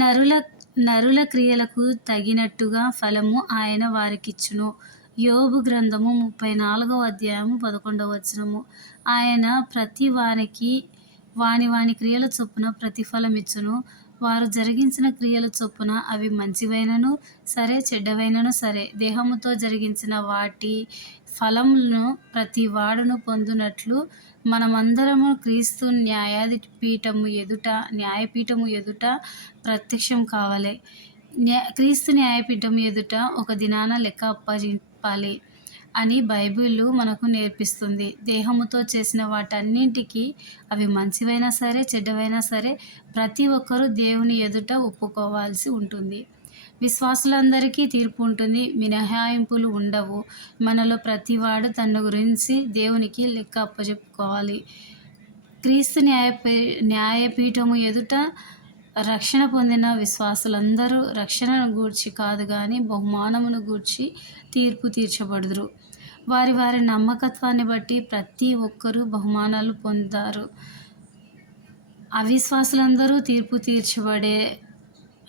నరుల నరుల క్రియలకు తగినట్టుగా ఫలము ఆయన వారికిచ్చును. యోబు గ్రంథము 34వ అధ్యాయము 11వ వచనము. ఆయన ప్రతి వానికి వాని వాని క్రియల చొప్పున ప్రతిఫలమిచ్చును. వారు జరిగించిన క్రియల చొప్పున అవి మంచివైనను సరే, చెడ్డవైనను సరే, దేహముతో జరిగించిన వాటి ఫలములను ప్రతి వాడును పొందునట్లు మనమందరము క్రీస్తు న్యాయపీఠము ఎదుట ప్రత్యక్షం కావాలి. క్రీస్తు న్యాయపీఠం ఎదుట ఒక దినాన లెక్క అప్పగింపాలి అని బైబిల్ మనకు నేర్పిస్తుంది. దేహముతో చేసిన వాటన్నింటికి అవి మంచివైనా సరే, చెడ్డవైనా సరే, ప్రతి ఒక్కరూ దేవుని ఎదుట ఒప్పుకోవాల్సి ఉంటుంది. విశ్వాసులందరికీ తీర్పు ఉంటుంది, మినహాయింపులు ఉండవు. మనలో ప్రతివాడు తన గురించి దేవునికి లెక్క అప్పచెప్పుకోవాలి. క్రీస్తు న్యాయపీఠము ఎదుట రక్షణ పొందిన విశ్వాసులందరూ రక్షణను గూర్చి కాదు గాని బహుమానమును గూర్చి తీర్పు తీర్చబడుదురు. వారి వారి నమ్మకత్వాన్ని బట్టి ప్రతి ఒక్కరూ బహుమానాలు పొందుతారు. అవిశ్వాసులందరూ తీర్పు తీర్చబడే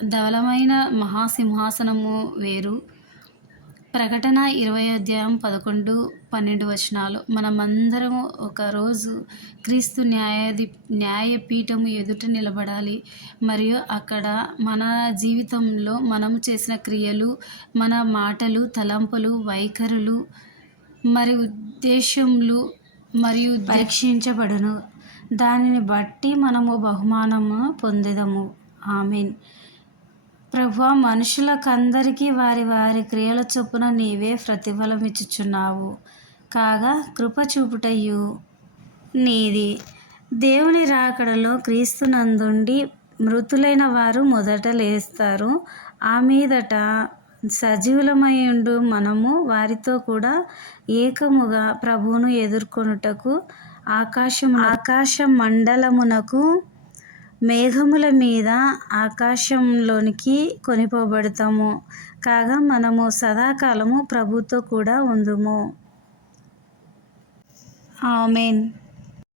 ధవలమైన మహాసింహాసనము వేరు. ప్రకటన 20వ అధ్యాయం 11, 12 వచనాలు. మనమందరము ఒకరోజు క్రీస్తు న్యాయపీఠము ఎదుట నిలబడాలి. మరియు అక్కడ మన జీవితంలో మనము చేసిన క్రియలు, మన మాటలు, తలంపులు, వైఖరులు మరియు ఉద్దేశములు మరియు పరీక్షించబడును. దానిని బట్టి మనము బహుమానము పొందెదము. ఆమేన్. ప్రభువా, మనుషులకందరికీ వారి వారి క్రియల చొప్పున నీవే ప్రతిఫలమిచ్చుచున్నావు కాగా కృప చూపుటయు నీది. దేవుని రాకడలో క్రీస్తునందుండి మృతులైన వారు మొదట లేస్తారు. ఆ మీదట సజీవులమైయుండు మనము వారితో కూడా ఏకముగా ప్రభువును ఎదుర్కొనుటకు ఆకాశ మండలమునకు మేఘముల మీద ఆకాశంలోనికి కొనిపోబడతాము కాగా మనము సదాకాలము ప్రభుతో కూడా ఉందుము. ఆమేన్.